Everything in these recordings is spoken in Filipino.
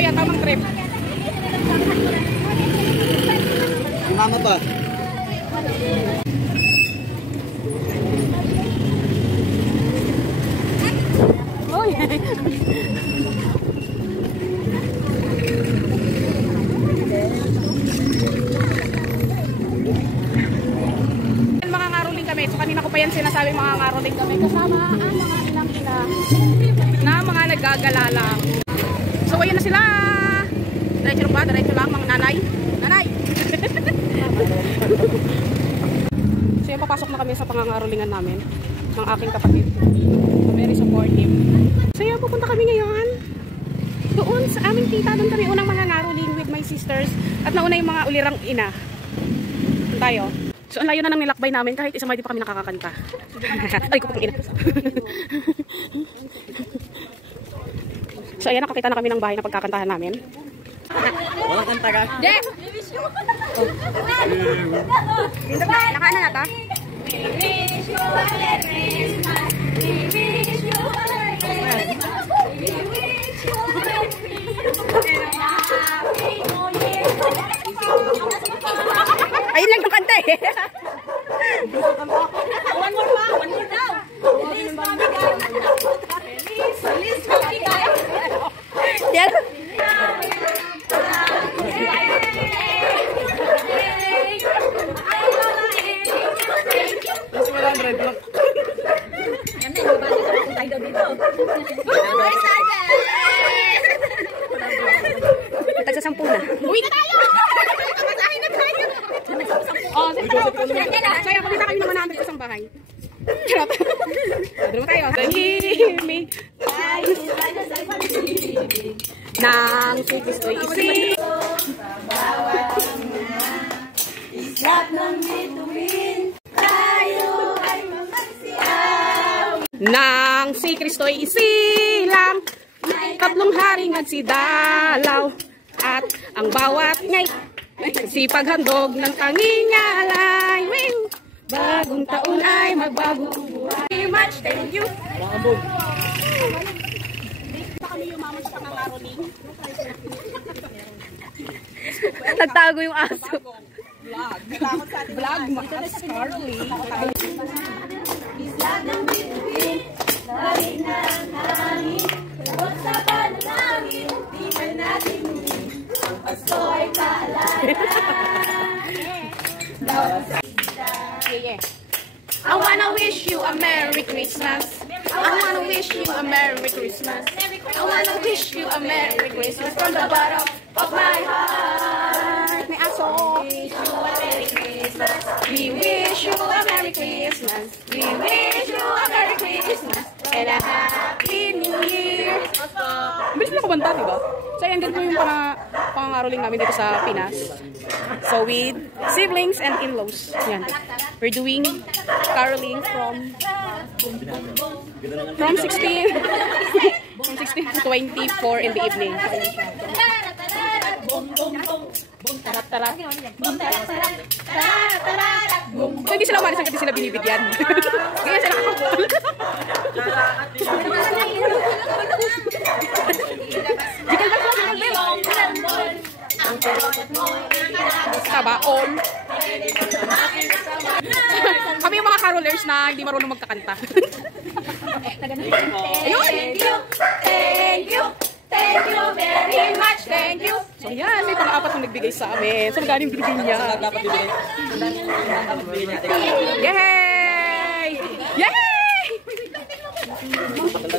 yan, tamang trip. Mama ba? Oy. Mga ngaroling kami. So kanina ko pa yan sinasabi mga ngaroling kami. Kasama ang mga ilang ina na mga naggagalala. So ayan na sila. Diretso lang ba? Diretso lang mga nanay. Nanay! So yan, papasok na kami sa pangangarolingan namin ng aking kapatid. Very supportive. So yan, pupunta kami ngayon doon sa aming tita. Doon kami unang mga ngaroling with my sisters. At nauna yung mga ulirang ina. Doon tayo. So ang layo na ng nilakbay namin kahit isang di pa kami nakakakanta. Ay, kupang ina. So ayan, nakakita na kami ng bahay na pagkakantahan namin. Walang kanta ka? Yes! Nakaano na to? Ayun lang yung kanta eh. One more pa, one more daw. Please, mami guys. Please, mami guys. Yan. Tagsasampu na. Uwi na tayo! Masahin na tayo! Oh, sige tayo. So, yan, kumita kami naman namin sa isang bahay. Charot. Doon tayo. Tahimik. Nang si Kristo'y isip. Islap ng bituin. Tayo ay mamagsiyaw. Nang si Kristo'y isilang. Tatlong haring nagsidalaw. At ang bawat ngay si paghandog ng pangingalay. Bagong taon ay magbago buhay. Much thank you. Kami yung mama sa pangangaroling. Nagtago yung aso. Vlog. Makas caroling. Isla ng bituin. Lalim na ang hangin. Huwag sa panalangin. Di man natin ang Pasko ay paalala. I wanna wish you a Merry Christmas. I wanna wish you a Merry Christmas. I wanna wish you a Merry Christmas from the bottom of my heart. May aso. We wish you a Merry Christmas. We wish you a Merry Christmas and a Happy New Year. Bilis na kumanta, diba? So, ayan, ganito yung pangangaroling namin dito sa Pinas. So, with siblings and in-laws. Yan. We're doing caroling from 16 to 24 in the evening. So, hindi sila umalis hanggang sila binibigyan. Kaya sila kakapul. Tabaon. Kami yung mga carolers na hindi marunong magkakanta. Ayun! Thank you! Thank you very much! Thank you! So yan, may pang-apat na nagbigay sa amin. So magkano yung binigay niya? Yay! Yay!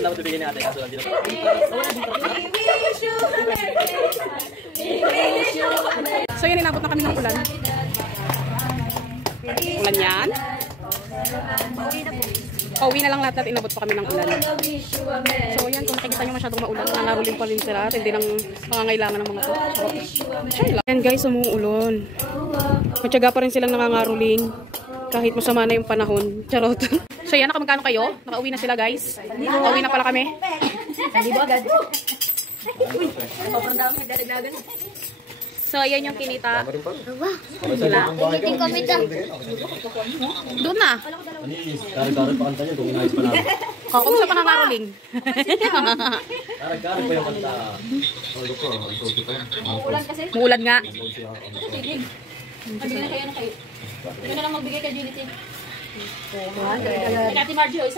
Dapat bibigyan natin kaso dito. So yan, inabot na kami ng ulan. Ulan yan. Pauwi na lang lahat at inabot pa kami ng ulan. So yan, kung nakikita nyo masyadong maulan, nangaruling pa rin sila at hindi nang pangangailangan ng mga to. Yan guys, umuulon. Matyaga pa rin silang nangangaruling kahit masama na yung panahon. Charot. So yan, nakamagkano kayo? Nakauwi na sila guys. Nakauwi na pala kami. Hindi ba agad? Sobrang dami, daligagan. So, ayan yung kinita. Ulitin kami ta. Doon na. Karag-karag pa kanta niya, kung inayos pa namin. Kumusta pa ng Caroling? Karag-karag pa yung kanta. Muulan nga. Magbigay na kayo na kayo. Yun na lang magbigay kay Julie. Kay Ate Margie, 100.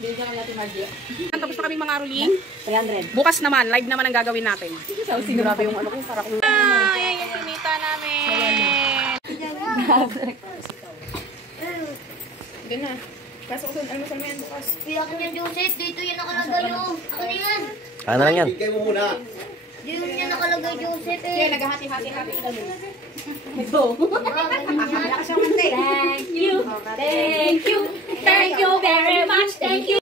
Bigyan kami Ate Margie. Tapos na kaming mga Caroling. 300. Bukas naman, live naman ang gagawin natin. Grabe yung ano ko, para kung... Ayan yung kinita namin. Sige na. Pasok sa almusal mo yan bukas. Iyak niya Joseph, dito yan nakalagay oh. Ano yan? Kaya na lang yan. Dito yan nakalagay Joseph Sige, eh. naghahati-hati kami. Thank you. Thank you. Thank you very much. Thank you.